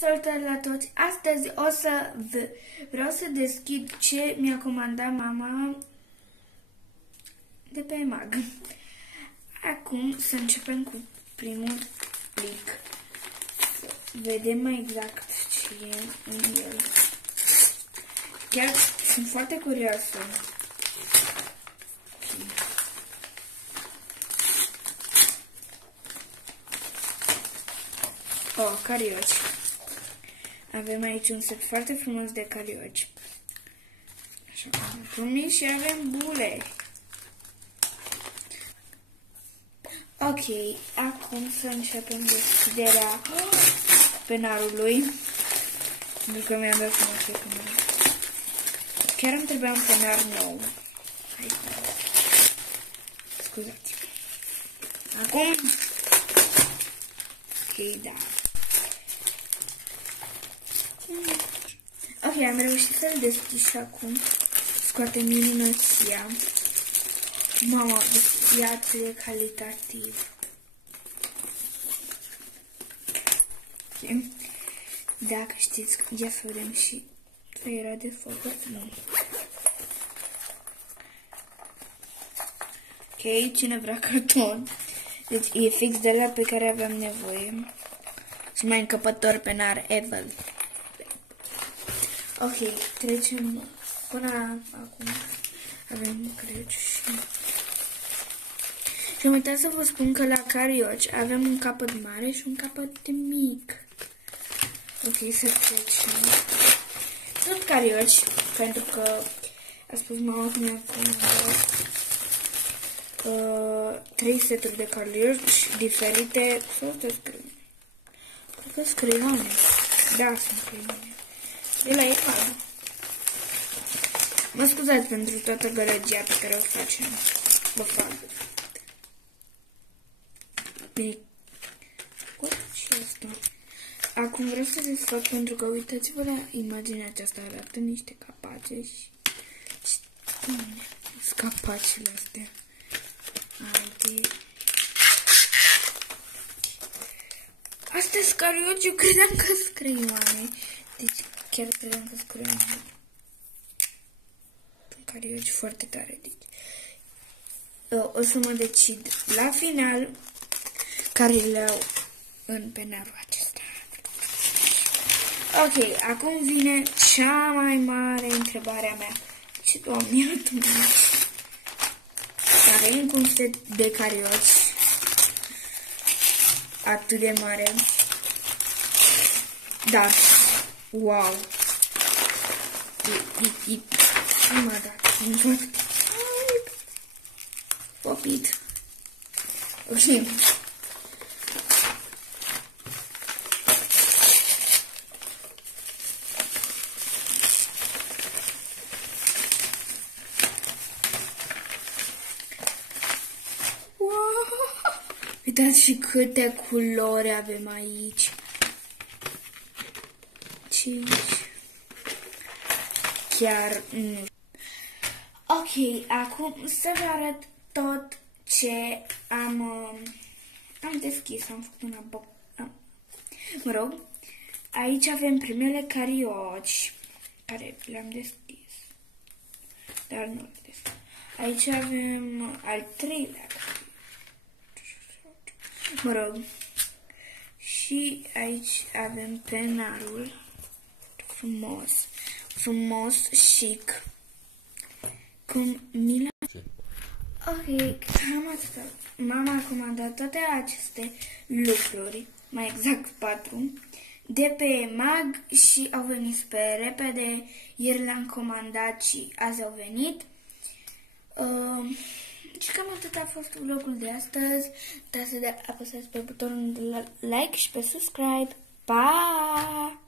Salutare la toți! Astăzi vreau să deschid ce mi-a comandat mama de pe EMAG. Acum să începem cu primul plic. Să vedem mai exact ce e în el. Chiar sunt foarte curioasă. Carioci. Avem aici un set foarte frumos de carioci. Așa cum am promis, și avem bule. Ok, acum să începem deschiderea penarului. Pentru că mi-am dat seama că e penar. Chiar îmi trebuia un penar nou. Scuzați. Acum. Ok, da. Ok, am reușit să-l deschid și acum scoate minunăția. Mama, e atât de calitativ. Ok. Dacă știți, ia să vedem și era de foc. Nu. Ok, cine vrea carton? Deci e fix de la pe care aveam nevoie. Și mai încăpător penar ever. Ok, trecem până acum. Avem carioci și am uitat să vă spun că la carioci avem un capăt mare și un capăt mic. Ok, să trecem. Tot carioci, pentru că a spus mama că mi-a comandat 3 seturi de carioci diferite. Sau să scriu? Cred că scrioane. Da, sunt scrioane. De la EMAG. Mă scuzați pentru toată gălăgia pe care o facem. Vă fac. Și asta. Acum vreau să desfac pentru că uitați-vă la imaginea aceasta. Arată niște capace și capacele astea. Haide. Astea sunt carioci, eu credeam că sunt creioane. Deci chiar credeam că sunt creioane. Carioci foarte tare. Deci o să mă decid la final care le au în penarul acesta. Ok, acum vine cea mai mare întrebare a mea. Ce Doamne, atunci? Avem cu un set de carioci atât de mare. Da. Wow. Prima dată am văzut. Popit. Ok. Uitați și câte culori avem aici. 5. Chiar nu. Ok, acum să vă arăt tot ce am deschis. Am făcut una mă rog, aici avem primele carioci care le-am deschis. Dar nu le deschis. Aici avem al treilea carioci. Mă rog. Și aici avem penarul. Frumos. Frumos, chic. Cum mi l-a... Ok, cam atât. Mama a comandat toate aceste lucruri, mai exact 4, de pe EMAG și au venit super repede. Ieri le-am comandat și azi au venit. Și cam atât a fost vlogul de astăzi. Uitați să apăsați pe butonul de like și pe subscribe. Pa!